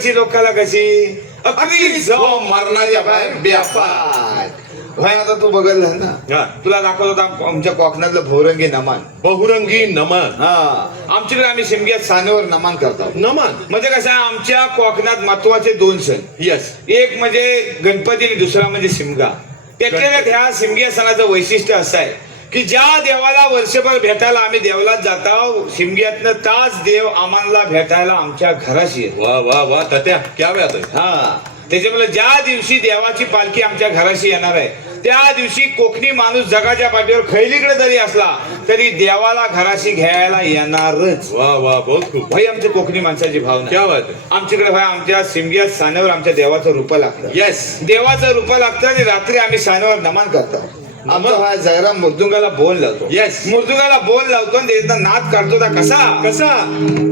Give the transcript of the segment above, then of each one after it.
इकडची लोकाला कशी अगदी जाऊ मरणाच्या बाहेर बेपाय. भाई आता तू बघितलं ना, तुला दाखवत होता आमच्या कोकणातलं बहुरंगी नमन. बहुरंगी नमन. हा, आमच्याकडे आम्ही शिमग्यात सानेवर नमन करतो. नमन म्हणजे कसं आमच्या कोकणात महत्वाचे 2 सण. यस. एक म्हणजे गणपती आणि दुसरा म्हणजे शिमगा. त्यातल्या ह्या शिमग्या सणाचं वैशिष्ट्य असं आहे की ज्या देवाला वर्षभर भेटायला आम्ही देवलाच जातो, शिमग्यातनं ताच देव आम्हाला भेटायला आमच्या घराशी येतो. वा वा वा तात्या, क्या बात आहे. हा, त्याच्यामुळे ज्या दिवशी देवाची पालखी आमच्या घराशी येणार आहे त्या दिवशी कोकणी माणूस जगाच्या पाठीवर खैलीकडे जरी असला तरी देवाला घराशी घ्यायला येणारच. वा वा, बहुत खूप. भाई आमच्या कोकणी माणसाची भावना. क्या बात आहे. आमच्याकडे भाई आमच्या शिमग्यात सानेवर आमच्या देवाचं रूप लागतं. येस. देवाचं रूप लागतं आणि रात्री आम्ही सानेवर नमन करतो. आमचा हा जयराम मृदुंगाला बोल लावतो. येस. मृदुंगाला बोल लावतो आणि त्याचा नाद काढतो. कसा कसा.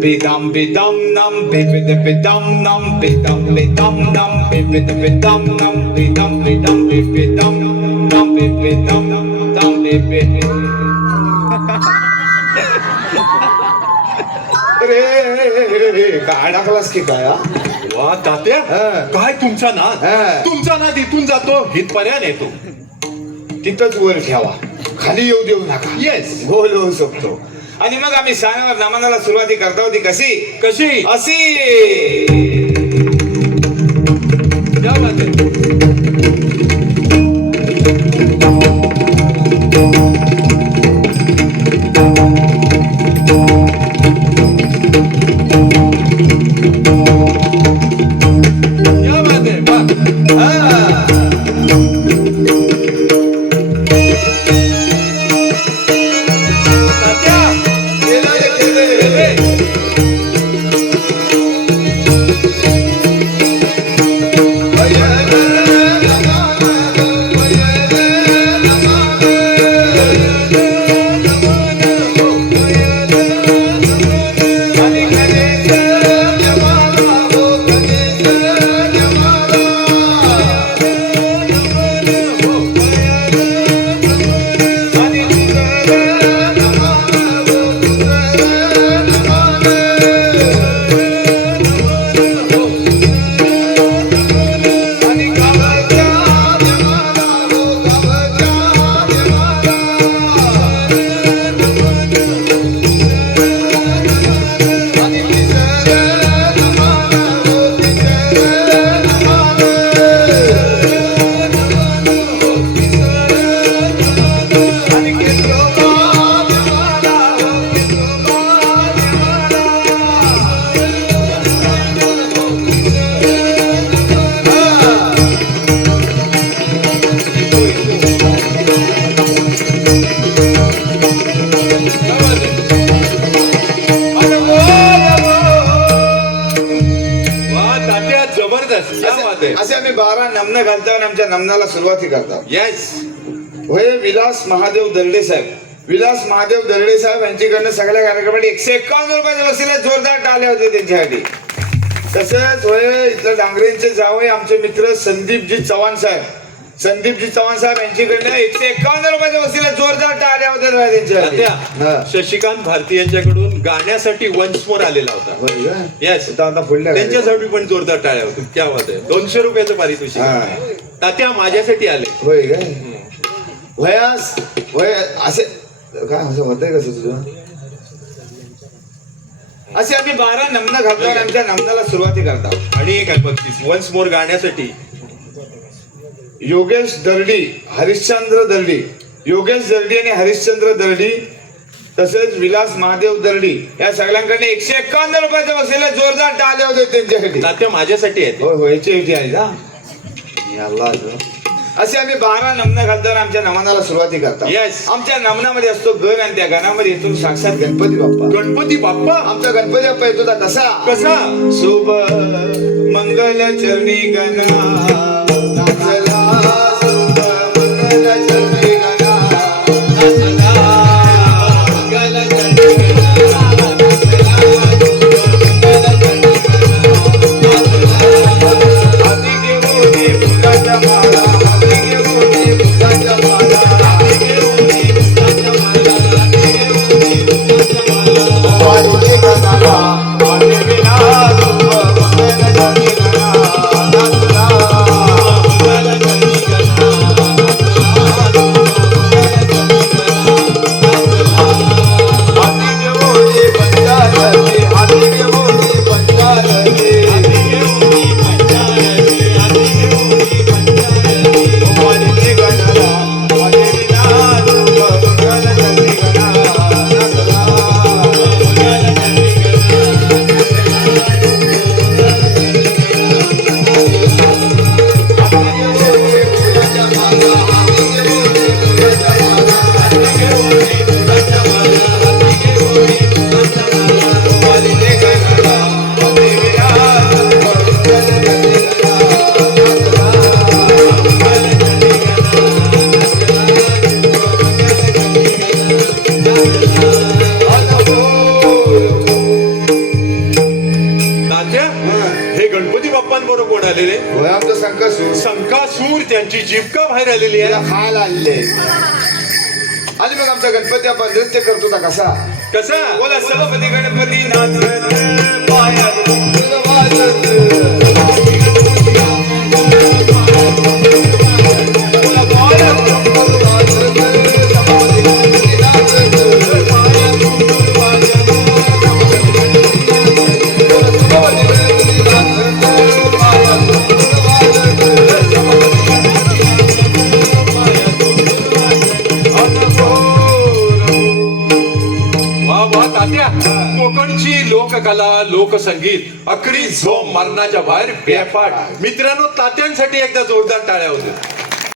बेदम बेदम नम बेद बेदम नम बेदम बेदम नम बेद बेदम नम बेदम बेदम बेदम नम बेदम नम बेद. अरे काय अडकलास की काय. वा तात्या, काय तुमचा नाद. तुमचा नाद इथून जातो हितपर्यंत येतो. तिथंच वर ठेवा, खाली येऊ देऊ नका. येस. गोल होऊ शकतो. आणि मग आम्ही सानेवर नमनाला सुरुवाती करता होती कशी कशी. अशी. क्या बात आहे. क्या बात आहे. वा. असे आम्ही 12 नमन घालतो आणि आमच्या नमनाला सुरुवाती करतो. येस. होय विलास महादेव दर्डे साहेब. विलास महादेव दर्डे साहेब यांच्याकडनं सगळ्या कार्यक्रमात 151 रुपयाच्या वसीला जोरदार टाळ्या होते त्यांच्यासाठी. तसंच होय इथलं डांगरेंचे जावई आमचे मित्र संदीपजी चव्हाण साहेब. संदीपजी चव्हाण साहेब यांच्याकडनं 151 रुपयाच्या वसीला जोरदार टाळ्या होत्या त्यांच्यासाठी. शशिकांत भारती यांच्याकडून गाण्यासाठी वन्स मोर आलेला होता. येस. आता पुढल्या त्यांच्यासाठी पण जोरदार टाळ्या होत्या. क्या बात आहे. 200 रुपयाचं पारितोषिक. तात्या माझ्यासाठी आले. होय काय. वयास वय असे काय असं होतंय कसं तुझं. असे आम्ही 12 नमन घालतो आणि आमच्या नमनाला सुरुवाती करतो. आणि एक आहे 35 वन्स मोर गाण्यासाठी योगेश दर्डी, हरिश्चंद्र दर्डी. योगेश दर्डी आणि हरिश्चंद्र दर्डी तसेच विलास महादेव दर्डी या सगळ्यांकडे 151 रुपयाच्या वसीला जोरदार टाळ्या होते त्यांच्यासाठी. तात्या माझ्यासाठी आहेत. होय होय याची आहे का. असे आम्ही 12 नमन घालतो आणि आमच्या नमनाला सुरुवाती करतो. येस. आमच्या नमनामध्ये असतो गण आणि त्या गणामध्ये येतो साक्षात गणपती बाप्पा. गणपती बाप्पा. आमचा गणपती बाप्पा येतो कसा कसा. शुभ मंगल चरणी गणा नाचला. शुभ मंगल चरणी गणा नाचला. मंगल चरणी गणा हाती घेऊन फुलाच्या माळा. हाती घेऊन फुलाच्या माळा. हाती घेऊन फुलाच्या माळा. हाती घेऊन फुलाच्या माळा. वाजते गणाला वाजते विना. शुभ मंगल चरणी गणपती बाप्पांबरोबर कोण आलेले? होय आमचं संकसूर संकासूर, त्यांची जीविका बाहेर आलेली त्याला आहे. खायला आणले. आणि मग आमचा गणपती आपण नृत्य करतो ना कसा? कसा? बोला सभापती गणपती नाचत पायात वाजत. वा वा तात्या, कोकणची लोककला, लोकसंगीत अकरी झोम मरणाच्या बाहेर बेफाट. मित्रांनो, तात्यांसाठी एकदा जोरदार टाळ्या होत्या.